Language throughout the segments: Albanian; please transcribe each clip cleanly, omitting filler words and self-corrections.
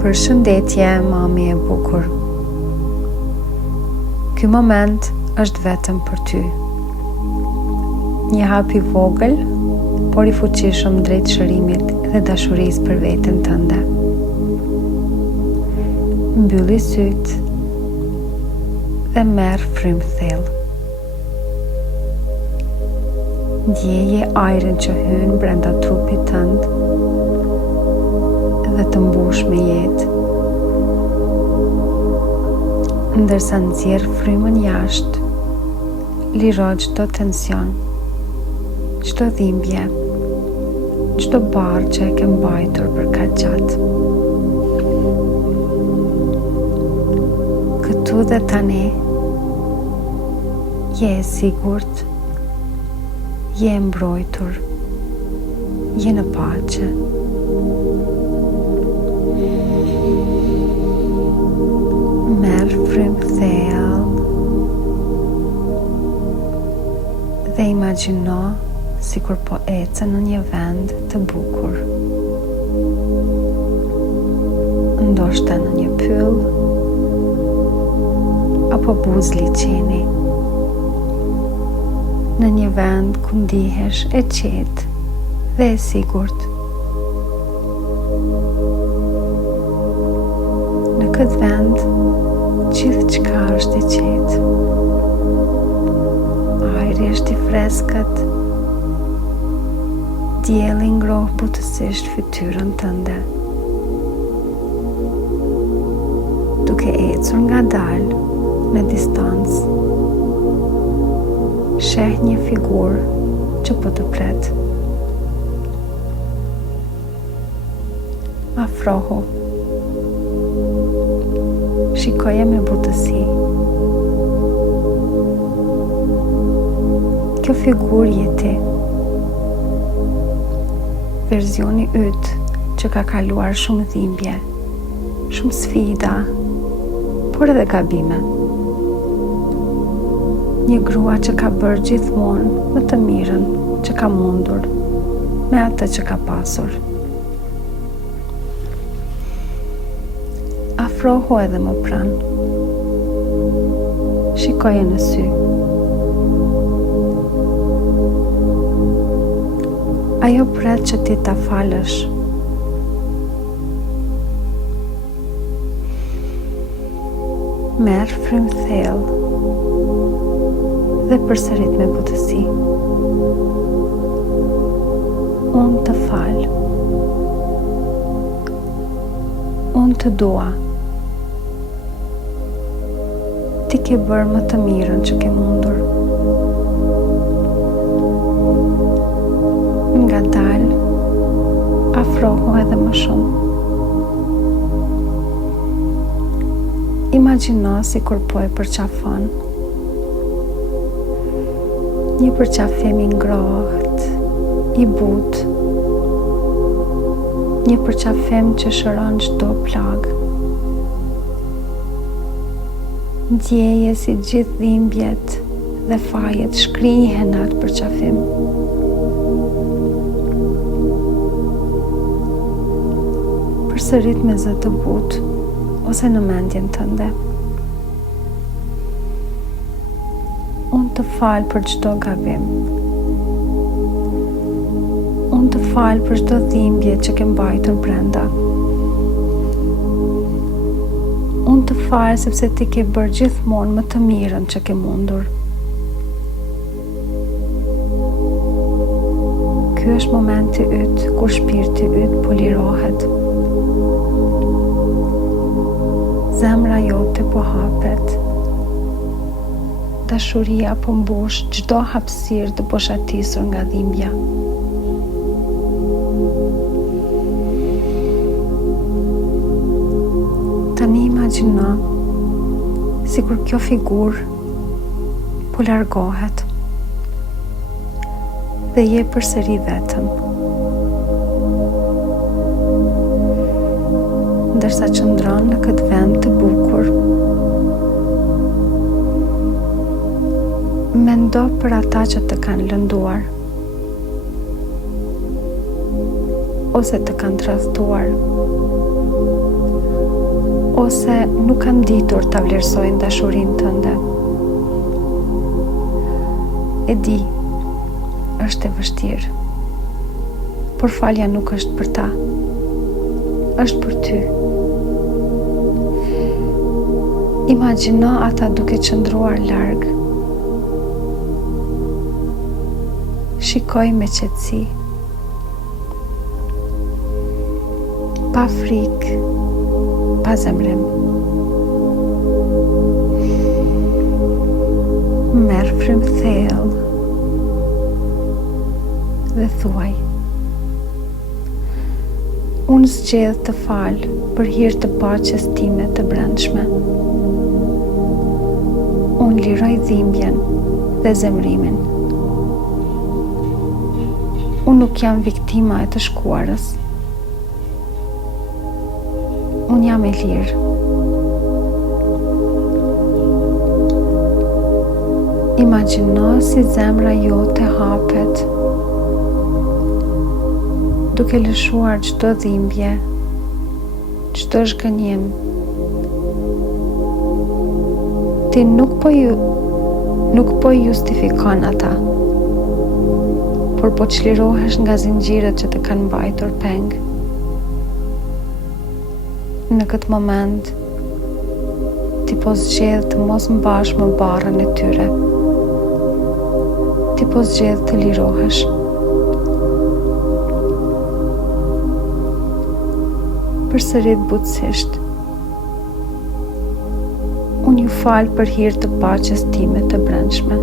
Përshëndetje, mami e bukur. Ky moment është vetëm për ty. Një hap i vogël, por i fuqishëm drejt shërimit dhe dashurisë për veten tënde. Mbylli syt dhe merr frymë thellë. Ndjeje ajrin që hyn brenda trupit tënd dhe të mbush me jetë. Ndërsa nxjerr frymën jashtë, liro çdo tension, çdo dhimbje, çdo barë që e ke mbajtur për kaq gjatë. Këtu dhe tani, je e sigurt, je e mbrojtur, je në paqe. Merr frymë thellë dhe imagjino sikur po ecën në një vend të bukur. Ndoshta në një pyll apo buzë liçeni. Në një vend ku ndihesh e qetë dhe e sigurt. Në këtë vend gjithë qka është i qetë. Ajri është i freskët. Dielli ngroh butësisht fytyrën tënde. Duke ecur ngadalë në distancë, sheh një figurë që po të pret. Afrohu. Shikoje me butësi. Kjo figurë je ti. Verzioni yt që ka kaluar shumë dhimbje, shumë sfida, por edhe gabime. Një grua që ka bërë gjithmonë më të mirën që ka mundur me atë që ka pasur. Afrohu edhe më pranë. Shikoje në sy. Ajo pret që ti ta falësh. Merr frymë thellë dhe përsërit me butësi. Unë të fal. Unë të dua. Ti ke bërë më të mirën që ke mundur. Ngadalë, afrohu edhe më shumë. Imagjino sikur po e përqafon. Një përqafim i ngrohtë, i butë. Një përqafim që shëron çdo plagë. Ndjeje si gjithë dhimbjet dhe fajet shkrihen atë përqafim. Përsërit me zë të butë ose në mendjen tënde. Unë të fal për çdo gabim. Unë të fal për çdo dhimbje që ke mbajtur brenda. Unë të fal sepse ti ke bërë gjithmonë më të mirën që ke mundur. Ky është momenti yt kur shpirti yt po lirohet. Zemra jote po hapet. Dashuria po mbush çdo hapësirë të boshatisur nga dhimbja. Tani imagjino sikur kjo figurë po largohet dhe je përsëri vetëm. Ndërsa qëndron në këtë vend të bukur, mendo për ata që të kanë lënduar ose të kanë tradhtuar. ose nuk kanë ditur ta vlerësojnë dashurinë tënde. E di, është e vështirë, por falja nuk është për ta, është për ty. Imagjino ata duke qëndruar larg. Shikoj me qetësi, pa frikë, pa zemrim. Merr frymë thellë dhe thuaj: unë zgjedh të fal për hir të paqes time të brendshme. Unë liroj dhimbjen dhe zemrimin. Unë nuk jam viktima e të shkuarës. Unë jam e lirë. Imagjino si zemra jote hapet, duke lëshuar çdo dhimbje, çdo zhgënjim. Ti nuk po justifikon ata, por po çlirohesh nga zinxhiret që të kanë mbajtur peng. Në këtë moment, ti po zgjedh të mos mbash më barrën e tyre. Ti po zgjedh të lirohesh. Përsërit butësisht: unë ju fal për hir të paqes time të brendshme.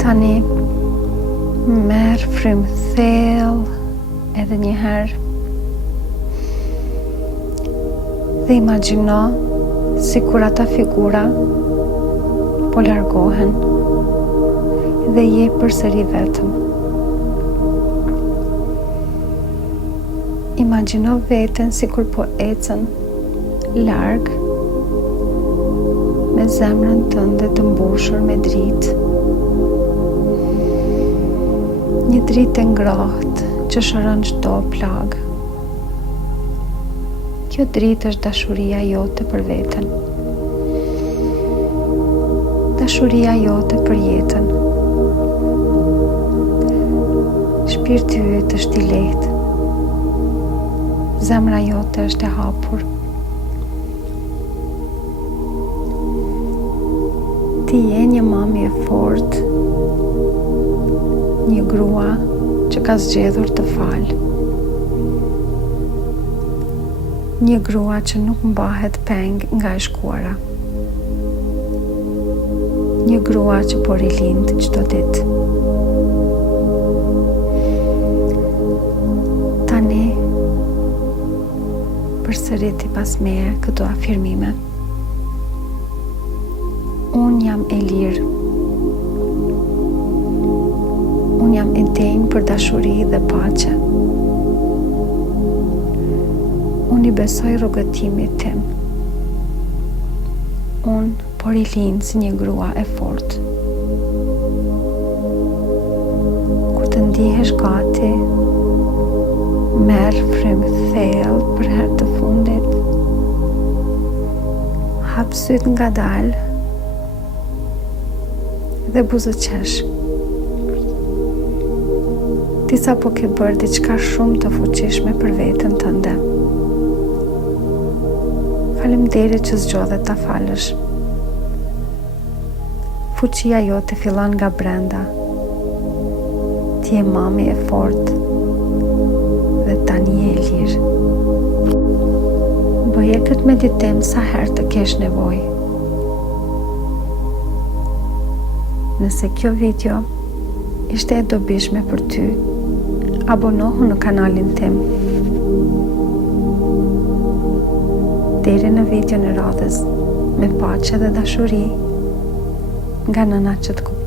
Tani, merr frymë thellë edhe një herë dhe imagjino si kur ata figura po largohen dhe je përsëri vetëm. Imagjino veten si kur po ecën larg me zemrën tënde të mbushur me dritë. Një dritë e ngrohtë që shëron çdo plagë. Kjo dritë është dashuria jote për veten. Dashuria jote për jetën. Shpirti yt është i lehtë. Zemra jote është e hapur. Ti je një mami e fortë, një grua që ka zgjedhur të falë. Një grua që nuk mbahet peng nga e shkuara. Një grua që po rilind çdo ditë. Tani, përsëriti pas meje këto afirmime. Unë jam e lirë. Unë jam e denjë për dashuri dhe paqe. Unë i besoj rrugëtimit tim. Unë po rilind si një grua e fortë. Kur të ndihesh gati, merr frymë thellë për herë të fundit. Hap syt ngadalë dhe buzëqesh. Ti sapo ke bërë diçka shumë të fuqishme për veten tënde. Faleminderit që zgjodhe ta falësh. Fuqia jote fillon nga brenda. Ti je mami e fortë dhe tani je e lirë. Bëje këtë meditim sa herë të kesh nevojë. Nëse kjo video ishte e dobishme për ty, abonohu në kanalin tim. Deri në video në radhës, me paqe dhe dashuri, nga nëna që të kupton.